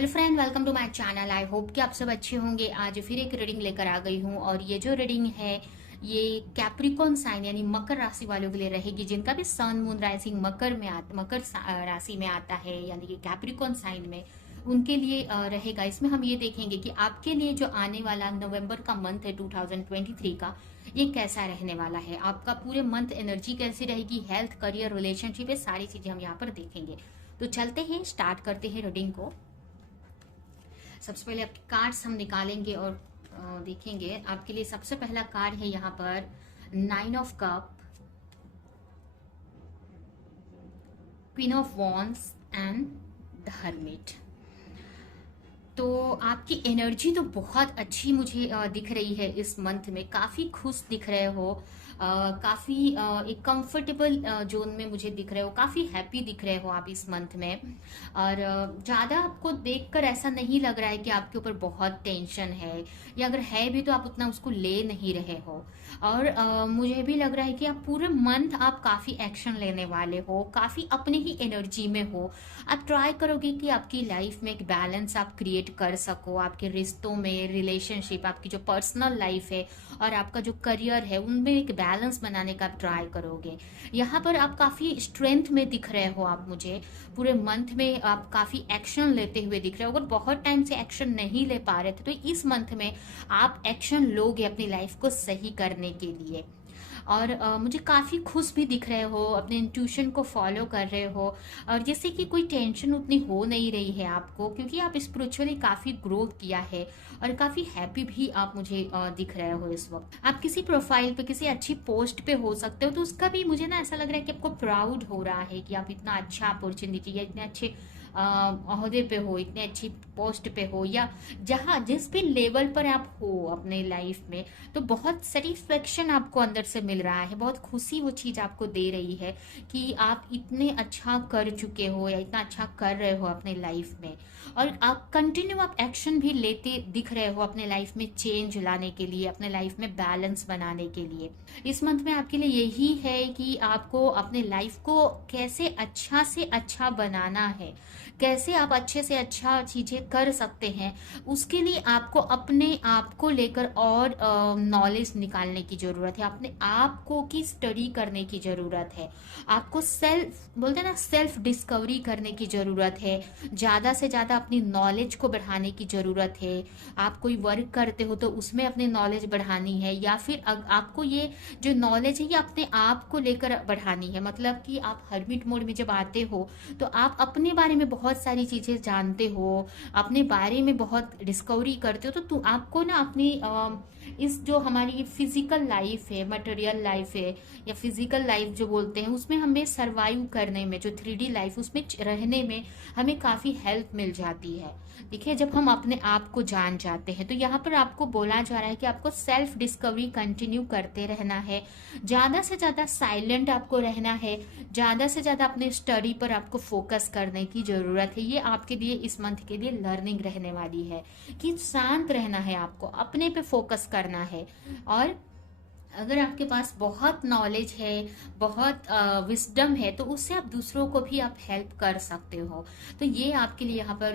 Hello friend, welcome to my channel. I hope कि आप सब अच्छे होंगे। आज फिर एक रीडिंग लेकर आ गई हूँ और ये जो रीडिंग है ये कैप्रिकॉन साइन यानी मकर राशि वालों के लिए रहेगी, जिनका भी सन मून राइजिंग राशि में आता है यानी कि कैप्रिकॉन साइन में, उनके लिए रहेगा। इसमें हम ये देखेंगे कि आपके लिए जो आने वाला नवंबर का मंथ है 2023 का, ये कैसा रहने वाला है। आपका पूरे मंथ एनर्जी कैसी रहेगी, हेल्थ, करियर, रिलेशनशिप, ये सारी चीजें हम यहाँ पर देखेंगे। तो चलते हैं, स्टार्ट करते हैं रीडिंग को। सबसे पहले आपके कार्ड्स हम निकालेंगे और देखेंगे। आपके लिए सबसे पहला कार्ड है यहाँ पर 9 of cup, queen of wands and the hermit. तो आपकी एनर्जी तो बहुत अच्छी मुझे दिख रही है इस मंथ में। काफी खुश दिख रहे हो, काफी एक कंफर्टेबल जोन में मुझे दिख रहे हो, काफी हैप्पी दिख रहे हो आप इस मंथ में। और ज्यादा आपको देखकर ऐसा नहीं लग रहा है कि आपके ऊपर बहुत टेंशन है, या अगर है भी तो आप उतना उसको ले नहीं रहे हो। और मुझे भी लग रहा है कि आप पूरे मंथ आप काफी एक्शन लेने वाले हो, काफी अपने ही एनर्जी में हो। आप ट्राई करोगे कि आपकी लाइफ में एक बैलेंस आप क्रिएट कर सको, आपके रिश्तों में, रिलेशनशिप, आपकी जो पर्सनल लाइफ है और आपका जो करियर है, उनमें एक बैलेंस बनाने का आप ट्राई करोगे। यहाँ पर आप काफी स्ट्रेंथ में दिख रहे हो। आप मुझे पूरे मंथ में आप काफी एक्शन लेते हुए दिख रहे हो। अगर बहुत टाइम से एक्शन नहीं ले पा रहे थे तो इस मंथ में आप एक्शन लोगे अपनी लाइफ को सही करने के लिए। और मुझे काफ़ी खुश भी दिख रहे हो, अपने इंट्यूशन को फॉलो कर रहे हो, और जैसे कि कोई टेंशन उतनी हो नहीं रही है आपको, क्योंकि आप स्पिरिचुअली काफ़ी ग्रोथ किया है और काफ़ी हैप्पी भी आप मुझे दिख रहे हो इस वक्त। आप किसी प्रोफाइल पे, किसी अच्छी पोस्ट पे हो सकते हो, तो उसका भी मुझे ना ऐसा लग रहा है कि आपको प्राउड हो रहा है कि आप इतना अच्छा अपॉर्चुनिटी या इतने अच्छे ओहदे पे हो, इतने अच्छी पोस्ट पे हो, या जहाँ जिस भी लेवल पर आप हो अपने लाइफ में, तो बहुत सेटिस्फेक्शन आपको अंदर से मिल रहा है। बहुत खुशी वो चीज आपको दे रही है कि आप इतने अच्छा कर चुके हो या इतना अच्छा कर रहे हो अपने लाइफ में। और आप कंटिन्यू आप एक्शन भी लेते दिख रहे हो अपने लाइफ में चेंज लाने के लिए, अपने लाइफ में बैलेंस बनाने के लिए। इस मंथ में आपके लिए यही है कि आपको अपने लाइफ को कैसे अच्छा से अच्छा बनाना है, कैसे आप अच्छे से अच्छा चीजें कर सकते हैं। उसके लिए आपको अपने आप को लेकर और नॉलेज निकालने की जरूरत है, अपने आप को की स्टडी करने की जरूरत है। आपको सेल्फ बोलते हैं ना, सेल्फ डिस्कवरी करने की जरूरत है। ज्यादा से ज्यादा अपनी नॉलेज को बढ़ाने की जरूरत है। आप कोई वर्क करते हो तो उसमें अपनी नॉलेज बढ़ानी है, या फिर आपको ये जो नॉलेज है ये अपने आप को लेकर बढ़ानी है। मतलब कि आप हर्मिट मोड में जब आते हो तो आप अपने बारे में बहुत सारी चीजें जानते हो, अपने बारे में बहुत डिस्कवरी करते हो। तो आपको ना अपनी इस जो हमारी फिजिकल लाइफ है, मटेरियल लाइफ है, या फिजिकल लाइफ जो बोलते हैं, उसमें हमें सरवाइव करने में, जो 3D लाइफ उसमें रहने में हमें काफी हेल्प मिल जाती है। देखिए, जब हम अपने आप को जान जाते हैं तो यहाँ पर आपको बोला जा रहा है कि आपको सेल्फ डिस्कवरी कंटिन्यू करते रहना है। ज्यादा से ज्यादा साइलेंट आपको रहना है, ज्यादा से ज्यादा अपने स्टडी पर आपको फोकस करने की जरूरत है। ये आपके लिए इस मंथ के लिए लर्निंग रहने वाली है कि शांत रहना है, आपको अपने पे फोकस करना है। और अगर आपके पास बहुत नॉलेज है, बहुत विस्डम है, तो उससे आप दूसरों को भी आप हेल्प कर सकते हो। तो ये आपके लिए यहाँ पर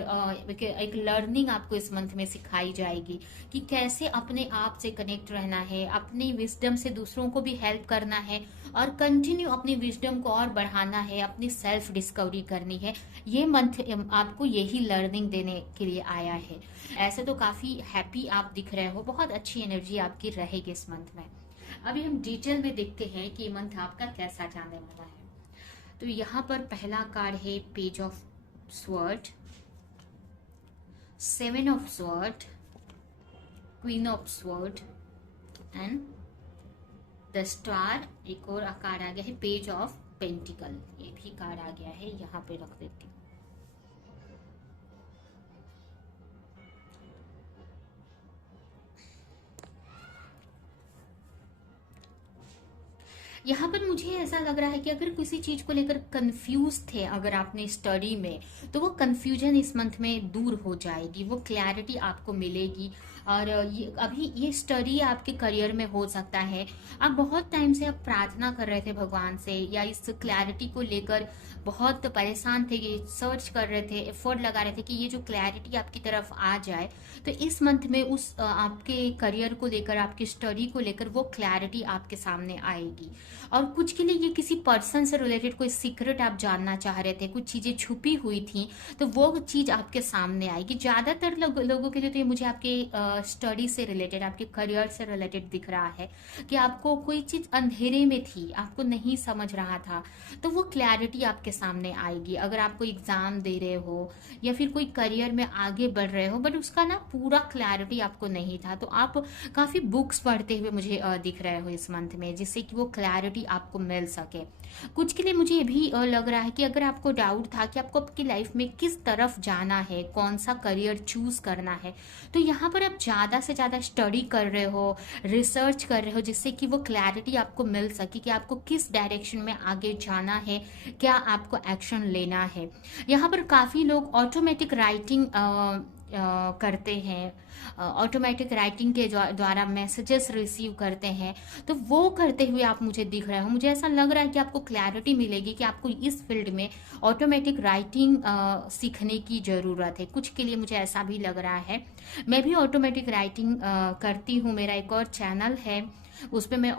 एक लर्निंग आपको इस मंथ में सिखाई जाएगी कि कैसे अपने आप से कनेक्ट रहना है, अपनी विस्डम से दूसरों को भी हेल्प करना है, और कंटिन्यू अपनी विस्डम को और बढ़ाना है, अपनी सेल्फ डिस्कवरी करनी है। ये मंथ आपको यही लर्निंग देने के लिए आया है। ऐसे तो काफी हैप्पी आप दिख रहे हो, बहुत अच्छी एनर्जी आपकी रहेगी इस मंथ में। अभी हम डिटेल में देखते हैं कि मंथ आपका कैसा जाने वाला है। तो यहाँ पर पहला कार्ड है page of sword, 7 of sword, queen of sword and the star. एक और कार्ड आ गया है पेज ऑफ पेंटिकल, ये भी कार्ड आ गया है, यहाँ पे रख देती हूँ। यहाँ पर मुझे ऐसा लग रहा है कि अगर किसी चीज को लेकर कंफ्यूज थे अगर आपने स्टडी में, तो वो कंफ्यूजन इस मंथ में दूर हो जाएगी, वो क्लैरिटी आपको मिलेगी। और ये अभी ये स्टडी आपके करियर में हो सकता है। आप बहुत टाइम से आप प्रार्थना कर रहे थे भगवान से, या इस क्लैरिटी को लेकर बहुत परेशान थे, ये सर्च कर रहे थे, एफर्ट लगा रहे थे कि ये जो क्लैरिटी आपकी तरफ आ जाए। तो इस मंथ में उस आपके करियर को लेकर, आपकी स्टडी को लेकर वो क्लैरिटी आपके सामने आएगी। और कुछ के लिए ये किसी पर्सन से रिलेटेड कोई सीक्रेट आप जानना चाह रहे थे, कुछ चीजें छुपी हुई थी, तो वो चीज आपके सामने आएगी। ज्यादातर लोगों के लिए तो ये मुझे आपके स्टडी से रिलेटेड, आपके करियर से रिलेटेड दिख रहा है कि आपको कोई चीज अंधेरे में थी, आपको नहीं समझ रहा था, तो वो क्लैरिटी आपके सामने आएगी। अगर आप कोई एग्जाम दे रहे हो या फिर कोई करियर में आगे बढ़ रहे हो, बट उसका ना पूरा क्लैरिटी आपको नहीं था, तो आप काफी बुक्स पढ़ते हुए मुझे दिख रहे हो इस मंथ में, जिससे कि वो क्लैरिटी आपको मिल सके। कुछ के लिए मुझे ये भी लग रहा है कि अगर आपको डाउट था कि आपको आपकी लाइफ में किस तरफ जाना है, कौन सा करियर चूज करना है, तो यहाँ पर आप ज्यादा से ज्यादा स्टडी कर रहे हो, रिसर्च कर रहे हो, जिससे कि वो क्लैरिटी आपको मिल सके कि आपको किस डायरेक्शन में आगे जाना है, क्या आपको एक्शन लेना है। यहाँ पर काफी लोग ऑटोमेटिक राइटिंग करते हैं, ऑटोमेटिक राइटिंग के द्वारा मैसेजेस रिसीव करते हैं, तो वो करते हुए आप मुझे दिख रहे हो। मुझे ऐसा लग रहा है कि आपको क्लैरिटी मिलेगी कि आपको इस फील्ड में ऑटोमेटिक राइटिंग सीखने की ज़रूरत है। कुछ के लिए मुझे ऐसा भी लग रहा है। मैं भी ऑटोमेटिक राइटिंग करती हूँ, मेरा एक और चैनल है, उस पर मैं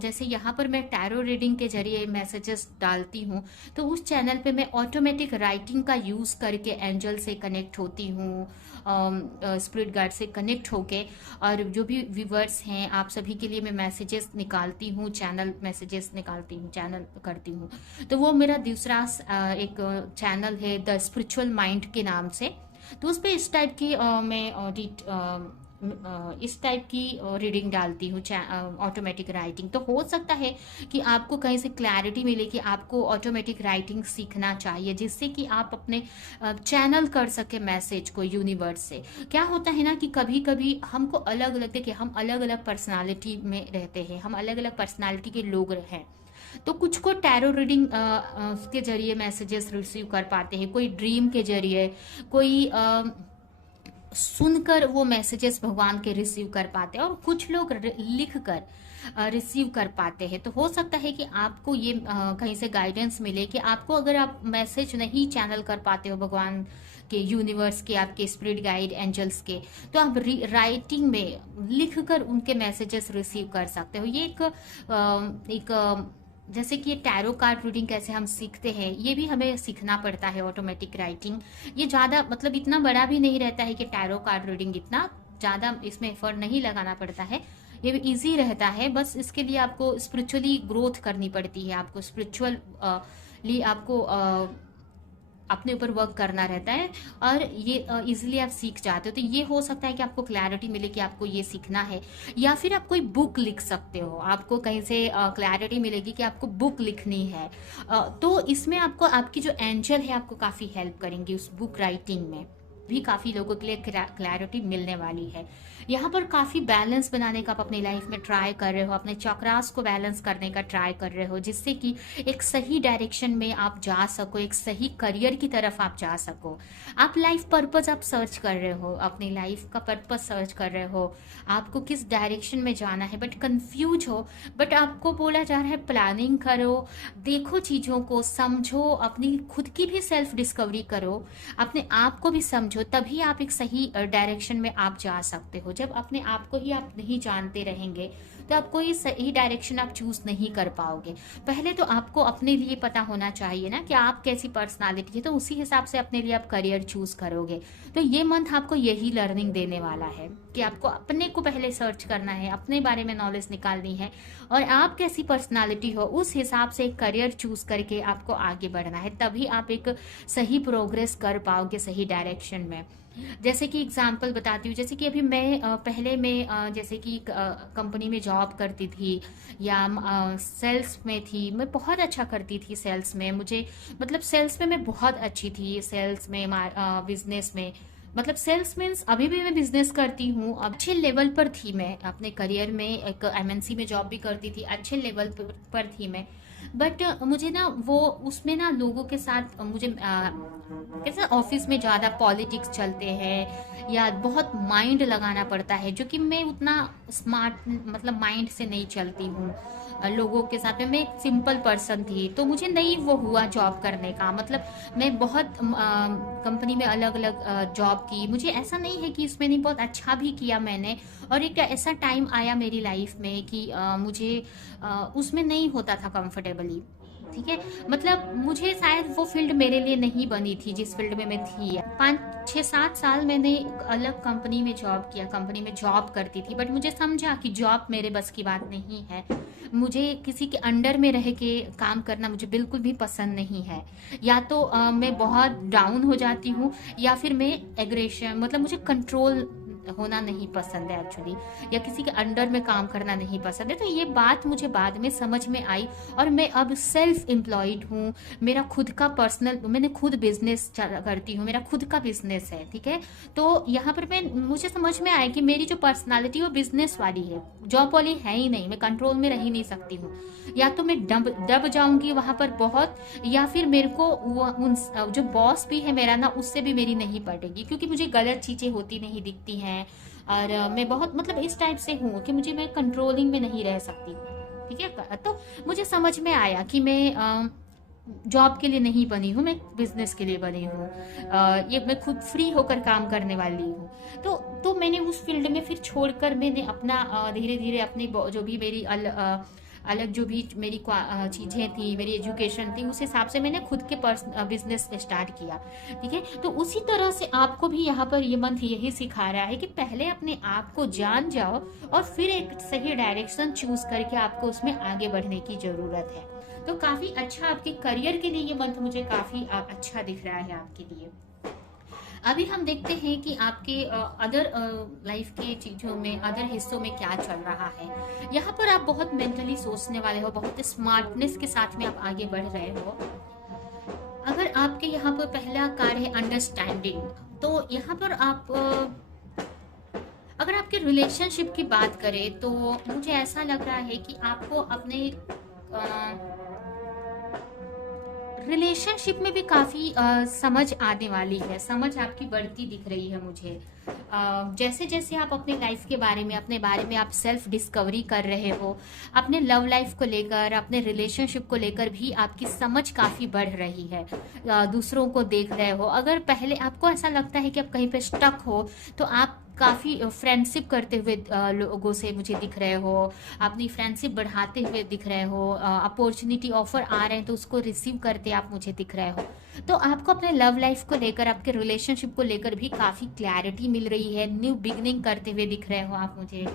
जैसे यहाँ पर मैं टैरो रीडिंग के जरिए मैसेजेस डालती हूँ, तो उस चैनल पे मैं ऑटोमेटिक राइटिंग का यूज़ करके एंजल से कनेक्ट होती हूँ, स्पिरिट गाइड से कनेक्ट होके, और जो भी व्यूवर्स हैं आप सभी के लिए मैं मैसेजेस निकालती हूँ, चैनल मैसेजेस निकालती हूँ, चैनल करती हूँ। तो वो मेरा दूसरा एक चैनल है द स्पिरिचुअल माइंड के नाम से। तो उस पर इस टाइप की इस टाइप की रीडिंग डालती हूँ, ऑटोमेटिक राइटिंग। तो हो सकता है कि आपको कहीं से क्लैरिटी मिले कि आपको ऑटोमेटिक राइटिंग सीखना चाहिए, जिससे कि आप अपने चैनल कर सके मैसेज को यूनिवर्स से। क्या होता है ना कि कभी कभी हमको अलग अलग, देखिए हम अलग अलग पर्सनालिटी में रहते हैं, हम अलग अलग पर्सनालिटी के लोग हैं। तो कुछ को टैरो रीडिंग के जरिए मैसेजेस रिसीव कर पाते हैं, कोई ड्रीम के जरिए, कोई सुनकर वो मैसेजेस भगवान के रिसीव कर पाते हैं, और कुछ लोग लिख कर रिसीव कर पाते हैं। तो हो सकता है कि आपको ये कहीं से गाइडेंस मिले कि आपको, अगर आप मैसेज नहीं चैनल कर पाते हो भगवान के, यूनिवर्स के, आपके स्पिरिट गाइड एंजल्स के, तो आप राइटिंग में लिख कर उनके मैसेजेस रिसीव कर सकते हो। ये एक जैसे कि ये टैरो कार्ड रीडिंग कैसे हम सीखते हैं, ये भी हमें सीखना पड़ता है ऑटोमेटिक राइटिंग। ये ज़्यादा मतलब इतना बड़ा भी नहीं रहता है कि टैरो कार्ड रीडिंग इतना ज़्यादा इसमें एफर्ट नहीं लगाना पड़ता है, ये इजी रहता है। बस इसके लिए आपको स्पिरिचुअली ग्रोथ करनी पड़ती है, आपको स्पिरिचुअली आपको अपने ऊपर वर्क करना रहता है, और ये इजीली आप सीख जाते हो। तो ये हो सकता है कि आपको क्लैरिटी मिले कि आपको ये सीखना है, या फिर आप कोई बुक लिख सकते हो, आपको कहीं से क्लैरिटी मिलेगी कि आपको बुक लिखनी है। तो इसमें आपको आपकी जो एंजल है आपको काफ़ी हेल्प करेंगी, उस बुक राइटिंग में भी काफ़ी लोगों के लिए क्लैरिटी मिलने वाली है। यहाँ पर काफ़ी बैलेंस बनाने का आप अपनी लाइफ में ट्राई कर रहे हो, अपने चक्रास को बैलेंस करने का ट्राई कर रहे हो, जिससे कि एक सही डायरेक्शन में आप जा सको, एक सही करियर की तरफ आप जा सको। आप लाइफ पर्पस आप सर्च कर रहे हो, अपनी लाइफ का पर्पस सर्च कर रहे हो, आपको किस डायरेक्शन में जाना है, बट कंफ्यूज हो। बट आपको बोला जा रहा है प्लानिंग करो, देखो चीज़ों को, समझो, अपनी खुद की भी सेल्फ डिस्कवरी करो, अपने आप को भी समझो, तभी आप एक सही डायरेक्शन में आप जा सकते हो। जब अपने आप को ही आप नहीं जानते रहेंगे, तो आपको ये सही डायरेक्शन आप चूज नहीं कर पाओगे। पहले तो आपको अपने लिए पता होना चाहिए ना कि आप कैसी पर्सनालिटी है, तो उसी हिसाब से अपने लिए आप करियर चूज करोगे। तो ये मंथ आपको यही लर्निंग देने वाला है कि आपको अपने को पहले सर्च करना है, अपने बारे में नॉलेज निकालनी है, और आप कैसी पर्सनालिटी हो उस हिसाब से एक करियर चूज करके आपको आगे बढ़ना है। तभी आप एक सही प्रोग्रेस कर पाओगे सही डायरेक्शन में। जैसे कि एग्जांपल बताती हूँ, जैसे कि अभी मैं पहले मैं जैसे कि कंपनी में जॉब करती थी, या सेल्स में थी, मैं बहुत अच्छा करती थी सेल्स में, मुझे मतलब सेल्स में मैं बहुत अच्छी थी, सेल्स में, बिजनेस में, मतलब सेल्स मीन्स अभी भी मैं बिजनेस करती हूँ, अच्छे लेवल पर थी मैं अपने करियर में, एक एमएनसी में जॉब भी करती थी, अच्छे लेवल पर थी मैं। बट मुझे ना वो उसमें ना लोगों के साथ मुझे कैसे ऑफिस में ज़्यादा पॉलिटिक्स चलते हैं या बहुत माइंड लगाना पड़ता है, जो कि मैं उतना स्मार्ट मतलब माइंड से नहीं चलती हूँ। लोगों के साथ में मैं एक सिंपल पर्सन थी, तो मुझे नहीं वो हुआ जॉब करने का। मतलब मैं बहुत कंपनी में अलग अलग जॉब की, मुझे ऐसा नहीं है कि इसमें नहीं, बहुत अच्छा भी किया मैंने। और एक ऐसा टाइम आया मेरी लाइफ में कि मुझे उसमें नहीं होता था कंफर्टेबली। ठीक है, मतलब मुझे शायद वो फील्ड मेरे लिए नहीं बनी थी जिस फील्ड में मैं थी। 5 6 7 साल मैंने एक अलग कंपनी में जॉब किया, कंपनी में जॉब करती थी, बट मुझे समझा कि जॉब मेरे बस की बात नहीं है। मुझे किसी के अंडर में रह के काम करना मुझे बिल्कुल भी पसंद नहीं है। या तो मैं बहुत डाउन हो जाती हूँ, या फिर मैं एग्रेशन मतलब मुझे कंट्रोल होना नहीं पसंद है एक्चुअली, या किसी के अंडर में काम करना नहीं पसंद है। तो ये बात मुझे बाद में समझ में आई, और मैं अब सेल्फ एम्प्लॉयड हूँ। मेरा खुद का पर्सनल, मैंने खुद बिजनेस करती हूँ, मेरा खुद का बिजनेस है। ठीक है, तो यहाँ पर मैं मुझे समझ में आया कि मेरी जो पर्सनालिटी वो बिजनेस वाली है, जॉब वाली है ही नहीं। मैं कंट्रोल में रह ही नहीं सकती हूँ। या तो मैं दब जाऊंगी वहां पर बहुत, या फिर मेरे को उन जो बॉस भी है मेरा ना, उससे भी मेरी नहीं पटेगी, क्योंकि मुझे गलत चीजें होती नहीं दिखती हैं। और मैं बहुत मतलब इस टाइप से हूँ कि मुझे, मैं कंट्रोलिंग में नहीं रह सकती। ठीक है, तो मुझे समझ में आया कि मैं जॉब के लिए नहीं बनी हूँ, मैं बिजनेस के लिए बनी हूँ। ये मैं खुद फ्री होकर काम करने वाली हूँ। तो मैंने उस फील्ड में फिर छोड़कर मैंने अपना धीरे धीरे अपनी जो भी मेरी अलग जो भी मेरी चीज़ें थी, मेरी एजुकेशन थी, उस हिसाब से मैंने खुद के बिजनेस स्टार्ट किया। ठीक है, तो उसी तरह से आपको भी यहाँ पर ये मंथ यही सिखा रहा है कि पहले अपने आप को जान जाओ, और फिर एक सही डायरेक्शन चूज करके आपको उसमें आगे बढ़ने की जरूरत है। तो काफी अच्छा आपके करियर के लिए ये मंथ मुझे काफी अच्छा दिख रहा है आपके लिए। अभी हम देखते हैं कि आपके अदर लाइफ के चीजों में, अदर हिस्सों में क्या चल रहा है। यहाँ पर आप बहुत मेंटली सोचने वाले हो, बहुत स्मार्टनेस के साथ में आप आगे बढ़ रहे हो। अगर आपके यहाँ पर पहला कार्य है अंडरस्टैंडिंग, तो यहाँ पर आप अगर आपके रिलेशनशिप की बात करें, तो मुझे ऐसा लग रहा है कि आपको अपने रिलेशनशिप में भी काफी समझ आने वाली है, समझ आपकी बढ़ती दिख रही है मुझे। जैसे जैसे आप अपने लाइफ के बारे में, अपने बारे में आप सेल्फ डिस्कवरी कर रहे हो, अपने लव लाइफ को लेकर, अपने रिलेशनशिप को लेकर भी आपकी समझ काफी बढ़ रही है। दूसरों को देख रहे हो, अगर पहले आपको ऐसा लगता है कि आप कहीं पे स्टक हो, तो आप काफी फ्रेंडशिप करते हुए लोगों से मुझे दिख रहे हो, अपनी फ्रेंडशिप बढ़ाते हुए दिख रहे हो, अपॉर्चुनिटी ऑफर आ रहे हैं तो उसको रिसीव करते आप मुझे दिख रहे हो। तो आपको अपने लव लाइफ को लेकर, आपके रिलेशनशिप को लेकर भी काफी क्लैरिटी मिल रही है, न्यू बिगनिंग करते हुए दिख रहे हो आप मुझे।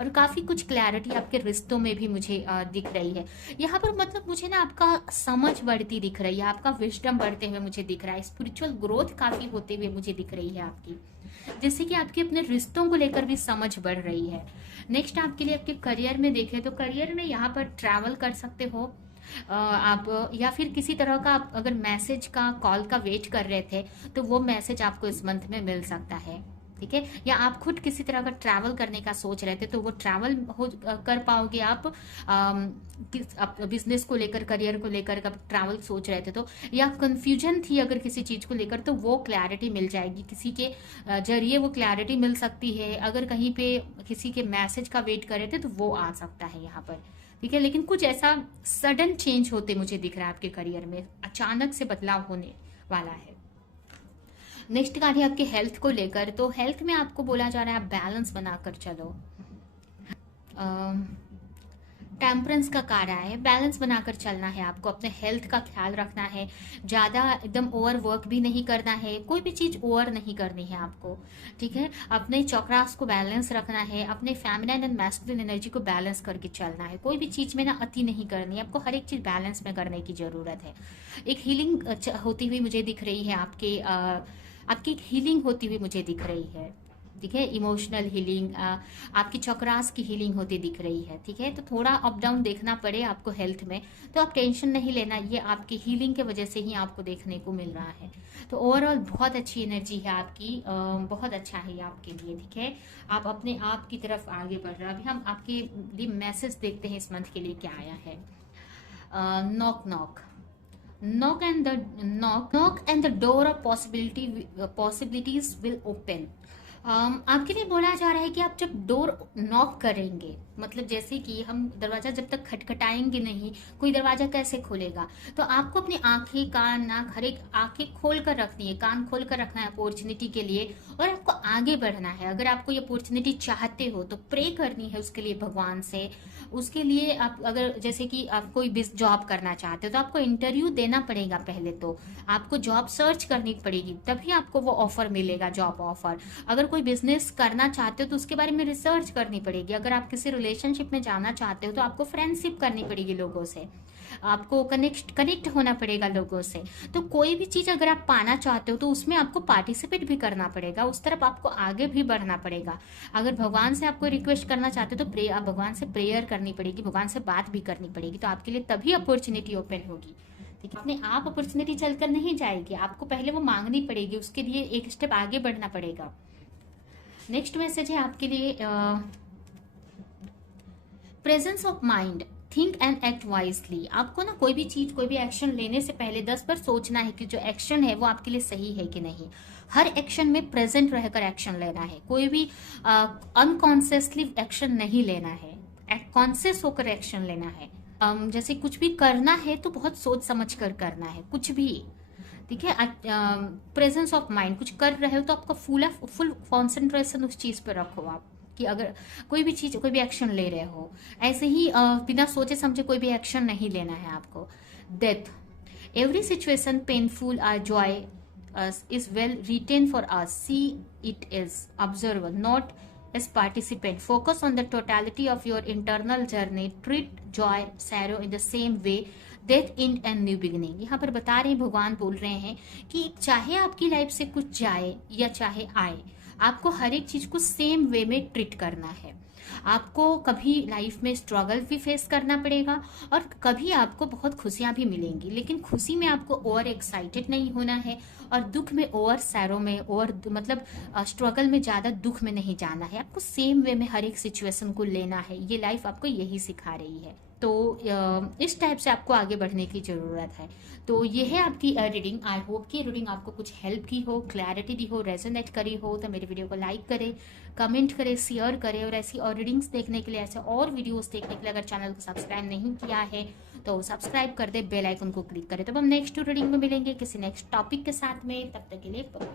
और काफी कुछ क्लैरिटी आपके रिश्तों में भी मुझे दिख रही है। यहाँ पर मतलब मुझे ना आपका समझ बढ़ती दिख रही है, आपका विजडम बढ़ते हुए मुझे दिख रहा है, स्पिरिचुअल ग्रोथ काफी होते हुए मुझे दिख रही है आपकी, जैसे कि आपके अपने रिश्तों को लेकर भी समझ बढ़ रही है। नेक्स्ट आपके लिए आपके करियर में देखें, तो करियर में यहाँ पर ट्रैवल कर सकते हो आप, या फिर किसी तरह का आप अगर मैसेज का, कॉल का वेट कर रहे थे, तो वो मैसेज आपको इस मंथ में मिल सकता है। ठीक है, या आप खुद किसी तरह का ट्रैवल करने का सोच रहे थे, तो वो ट्रैवल कर पाओगे आप। बिजनेस को लेकर, करियर को लेकर आप ट्रैवल सोच रहे थे तो, या कंफ्यूजन थी अगर किसी चीज को लेकर, तो वो क्लैरिटी मिल जाएगी, किसी के जरिए वो क्लैरिटी मिल सकती है। अगर कहीं पे किसी के मैसेज का वेट कर रहे थे, तो वो आ सकता है यहाँ पर। ठीक है, लेकिन कुछ ऐसा सडन चेंज होते मुझे दिख रहा है आपके करियर में, अचानक से बदलाव होने वाला है। नेक्स्ट कार्य है आपके हेल्थ को लेकर, तो हेल्थ में आपको बोला जा रहा है आप बैलेंस बनाकर चलो। टेम्परेंस का कार्य है, बैलेंस बनाकर चलना है आपको, अपने हेल्थ का ख्याल रखना है, ज़्यादा एकदम ओवर वर्क भी नहीं करना है, कोई भी चीज़ ओवर नहीं करनी है आपको। ठीक है, अपने चक्रास को बैलेंस रखना है, अपने फेमिनिन एंड मैस्कुलिन एनर्जी को बैलेंस करके चलना है, कोई भी चीज़ में ना अति नहीं करनी है आपको, हर एक चीज़ बैलेंस में करने की ज़रूरत है। एक हीलिंग होती हुई मुझे दिख रही है आपके, आपकी एक हीलिंग होती हुई मुझे दिख रही है। ठीक है, इमोशनल हीलिंग, आपकी चक्रास की हीलिंग होती दिख रही है। ठीक है, तो थोड़ा अप डाउन देखना पड़े आपको हेल्थ में, तो आप टेंशन नहीं लेना, ये आपकी हीलिंग के वजह से ही आपको देखने को मिल रहा है। तो ओवरऑल बहुत अच्छी एनर्जी है आपकी, बहुत अच्छा है आपके लिए। ठीक है, आप अपने आप की तरफ आगे बढ़ रहे हैं। अभी हम आपके लिए मैसेज देखते हैं इस मंथ के लिए क्या आया है। knock knock knock and the door of possibilities will open. आपके लिए बोला जा रहा है कि आप जब डोर नॉक करेंगे, मतलब जैसे कि हम दरवाजा जब तक खटखटाएंगे नहीं, कोई दरवाजा कैसे खोलेगा, तो आपको अपनी आंखें, कान, नाक, हर एक आंखें खोल कर रखनी है, कान खोल कर रखना है अपॉर्चुनिटी के लिए, और आपको आगे बढ़ना है। अगर आपको ये अपॉर्चुनिटी चाहते हो तो प्रे करनी है उसके लिए भगवान से। उसके लिए आप अगर जैसे कि आप कोई जॉब करना चाहते हो तो आपको इंटरव्यू देना पड़ेगा, पहले तो आपको जॉब सर्च करनी पड़ेगी, तभी आपको वो ऑफर मिलेगा, जॉब ऑफर। अगर कोई बिजनेस करना चाहते हो तो उसके बारे में रिसर्च करनी पड़ेगी। अगर आप किसी रिलेशनशिप में जाना चाहते हो तो आपको फ्रेंडशिप करनी पड़ेगी लोगों से, आपको कनेक्ट होना पड़ेगा लोगों से। तो कोई भी चीज अगर आप पाना चाहते हो तो उसमें आपको पार्टिसिपेट भी करना पड़ेगा, उस तरफ आपको आगे भी बढ़ना पड़ेगा। अगर भगवान से आपको रिक्वेस्ट करना चाहते हो तो आप भगवान से प्रेयर करनी पड़ेगी, भगवान से बात भी करनी पड़ेगी, तो आपके लिए तभी अपॉर्चुनिटी ओपन होगी। ठीक है, अपने आप अपॉर्चुनिटी चलकर नहीं जाएगी, आपको पहले वो मांगनी पड़ेगी, उसके लिए एक स्टेप आगे बढ़ना पड़ेगा। नेक्स्ट मैसेज है आपके लिए, presence of mind, think and act wisely. आपको ना कोई भी चीज, कोई भी एक्शन लेने से पहले 10 बार सोचना है कि जो एक्शन है वो आपके लिए सही है कि नहीं। हर एक्शन में प्रेजेंट रहकर एक्शन लेना है, कोई भी अनकॉन्शियसली एक्शन नहीं लेना है, कॉन्शियस होकर एक्शन लेना है। जैसे कुछ भी करना है तो बहुत सोच समझ कर करना है कुछ भी। ठीक है, प्रेजेंस ऑफ माइंड, कुछ कर रहे हो तो आपका फुल कॉन्सेंट्रेशन उस चीज पे रखो आप, कि अगर कोई भी चीज, कोई भी एक्शन ले रहे हो, ऐसे ही बिना सोचे समझे कोई भी एक्शन नहीं लेना है आपको। Death, every situation painful or joy is well written for us, see it as observer not as participant, focus on the totality of your internal journey, treat joy sorrow in the same way, death end and new beginning। यहाँ पर बता रहे हैं, भगवान बोल रहे हैं कि चाहे आपकी लाइफ से कुछ जाए या चाहे आए, आपको हर एक चीज को सेम वे में ट्रीट करना है। आपको कभी लाइफ में स्ट्रगल भी फेस करना पड़ेगा और कभी आपको बहुत खुशियां भी मिलेंगी, लेकिन खुशी में आपको ओवर एक्साइटेड नहीं होना है, और दुख में ओवर सैरो में, ओवर मतलब स्ट्रगल में ज्यादा दुख में नहीं जाना है। आपको सेम वे में हर एक सिचुएशन को लेना है, ये लाइफ आपको यही सिखा रही है। तो इस टाइप से आपको आगे बढ़ने की जरूरत है। तो ये है आपकी रीडिंग। आई होप कि रीडिंग आपको कुछ हेल्प की हो, क्लैरिटी दी हो, रेजोनेट करी हो। तो मेरे वीडियो को लाइक करें, कमेंट करें, शेयर करें, और ऐसी और रीडिंग्स देखने के लिए, ऐसे और वीडियोस देखने के लिए अगर चैनल को सब्सक्राइब नहीं किया है तो सब्सक्राइब कर दे, बेल आइकन को क्लिक करें। तब हम नेक्स्ट रीडिंग में मिलेंगे किसी नेक्स्ट टॉपिक के साथ में, तब तक के लिए बाय।